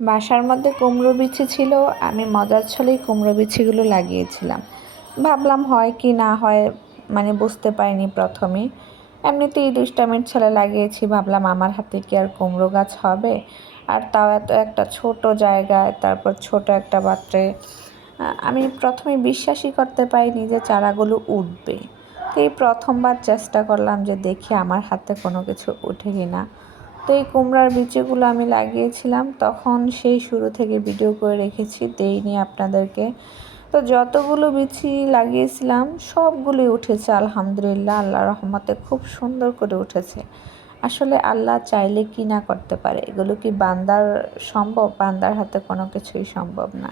বাসার মধ্যে কুমড়ো বিচি ছিল, আমি মজার ছলেই কুমড়ো বিচিগুলো লাগিয়েছিলাম। ভাবলাম হয় কি না হয়, মানে বুঝতে পারিনি প্রথমে। এমনিতেই দুষ্টামির ছলে লাগিয়েছি, ভাবলাম আমার হাতে কি আর কুমড়ো গাছ হবে, আর তাও এত একটা ছোট জায়গায়, তারপর ছোট একটা পাত্রে। আমি প্রথমে বিশ্বাসই করতে পারিনি যে চারাগুলো উঠবে। তো এই প্রথমবার চেষ্টা করলাম যে দেখি আমার হাতে কোনো কিছু উঠে কিনা। তো এই কুমড়ার বিচিগুলো আমি লাগিয়েছিলাম, তখন সেই শুরু থেকে ভিডিও করে রেখেছি, দেইনি আপনাদেরকে। তো যতগুলো বিচি লাগিয়েছিলাম সবগুলোই উঠেছে আলহামদুলিল্লাহ, আল্লাহর রহমতে খুব সুন্দর করে উঠেছে। আসলে আল্লাহ চাইলে কি না করতে পারে, এগুলো কি বান্দার সম্ভব? বান্দার হাতে কোনো কিছুই সম্ভব না।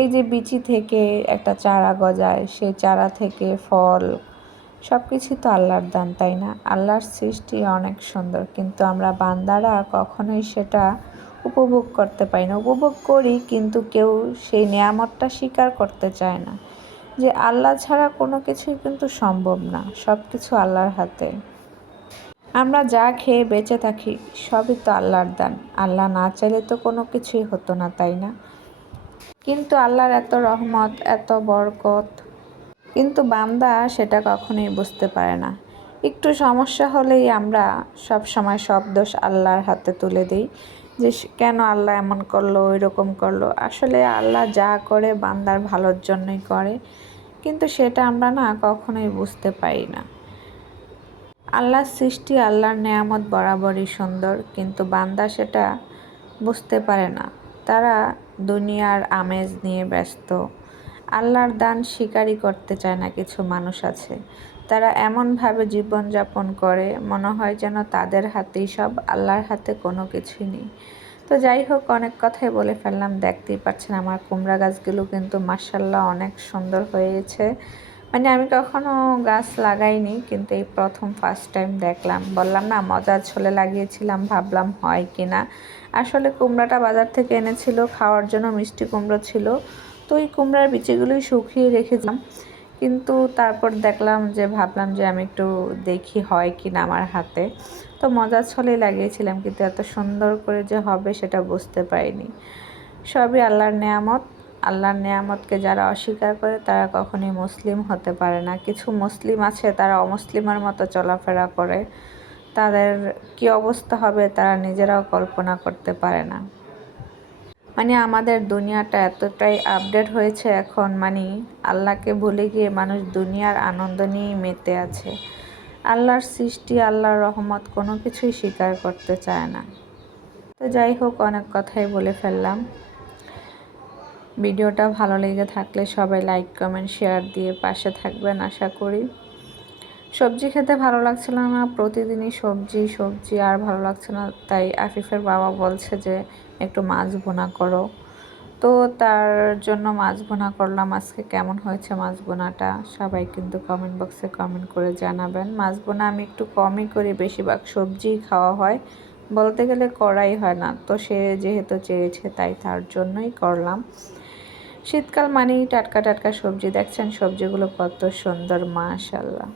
এই যে বিচি থেকে একটা চারা গজায়, সেই চারা থেকে ফল, সব কিছুই তো আল্লাহর দান, তাই না? আল্লাহর সৃষ্টি অনেক সুন্দর, কিন্তু আমরা বান্দারা কখনোই সেটা উপভোগ করতে পারি না। উপভোগ করি, কিন্তু কেউ সেই নেয়ামতটা স্বীকার করতে চায় না, যে আল্লাহ ছাড়া কোনো কিছুই কিন্তু সম্ভব না, সব কিছু আল্লাহর হাতে। আমরা যা খেয়ে বেঁচে থাকি সবই তো আল্লাহর দান। আল্লাহ না চাইলে তো কোনো কিছুই হতো না, তাই না? কিন্তু আল্লাহর এত রহমত, এত বরকত, কিন্তু বান্দা সেটা কখনোই বুঝতে পারে না। একটু সমস্যা হলেই আমরা সব সময় সব দোষ আল্লাহর হাতে তুলে দিই, যে কেন আল্লাহ এমন করলো, ওই রকম করলো। আসলে আল্লাহ যা করে বান্দার ভালোর জন্যই করে, কিন্তু সেটা আমরা না কখনোই বুঝতে পারি না। আল্লাহর সৃষ্টি, আল্লাহর নেয়ামত বরাবরই সুন্দর, কিন্তু বান্দা সেটা বুঝতে পারে না। তারা দুনিয়ার আমেজ নিয়ে ব্যস্ত, আল্লাহর দান স্বীকারই করতে চায় না। কিছু মানুষ আছে, তারা এমনভাবে জীবনযাপন করে, মনে হয় যেন তাদের হাতেই সব, আল্লাহর হাতে কোনো কিছুই নেই। তো যাই হোক, অনেক কথাই বলে ফেললাম। দেখতেই পাচ্ছেন আমার কুমড়া গাছগুলো কিন্তু মাশাআল্লাহ অনেক সুন্দর হয়েছে। মানে আমি কখনো গাছ লাগাইনি, কিন্তু এই প্রথম ফার্স্ট টাইম দেখলাম। বললাম না, মজার ছলে লাগিয়েছিলাম, ভাবলাম হয় কি না। আসলে কুমড়াটা বাজার থেকে এনেছিল খাওয়ার জন্য, মিষ্টি কুমড়ো ছিল। তো ওই কুমড়ার বিচিগুলোই শুকিয়ে রেখেছিলাম, কিন্তু তারপর দেখলাম যে, ভাবলাম যে আমি একটু দেখি হয় কি না আমার হাতে। তো মজার ছলেই লাগিয়েছিলাম, কিন্তু এত সুন্দর করে যে হবে সেটা বুঝতে পারিনি। সবই আল্লাহর নেয়ামত। আল্লাহর নেয়ামতকে যারা অস্বীকার করে তারা কখনোই মুসলিম হতে পারে না। কিছু মুসলিম আছে, তারা অমুসলিমের মতো চলাফেরা করে, তাদের কি অবস্থা হবে তারা নিজেরাও কল্পনা করতে পারে না। মানে আমাদের দুনিয়াটা এতটাই আপডেট হয়েছে এখন, মানে আল্লাহকে ভুলে গিয়ে মানুষ দুনিয়ার আনন্দ নিয়েই মেতে আছে। আল্লাহর সৃষ্টি, আল্লাহর রহমত কোনো কিছুই স্বীকার করতে চায় না। তো যাই হোক, অনেক কথাই বলে ফেললাম। ভিডিওটা ভালো লেগে থাকলে সবাই লাইক, কমেন্ট, শেয়ার দিয়ে পাশে থাকবেন আশা করি। সবজি খেতে ভালো লাগছিল না, প্রতিদিনই সবজি সবজি আর ভালো লাগছে না, তাই আফিফের বাবা বলছে যে একটু মাছ ভুনা করো। তো তার জন্য মাছ ভুনা করলাম। আজকে কেমন হয়েছে মাছ ভুনাটা সবাই কিন্তু কমেন্ট বক্সে কমেন্ট করে জানাবেন। মাছ ভুনা আমি একটু কমই করি, বেশিরভাগ সবজিই খাওয়া হয়, বলতে গেলে করাই হয় না। তো সে যেহেতু চেয়েছে তাই তার জন্যই করলাম। শীতকাল মানেই টাটকা টাটকা সবজি। দেখছেন সবজিগুলো কত সুন্দর, মাশাআল্লাহ।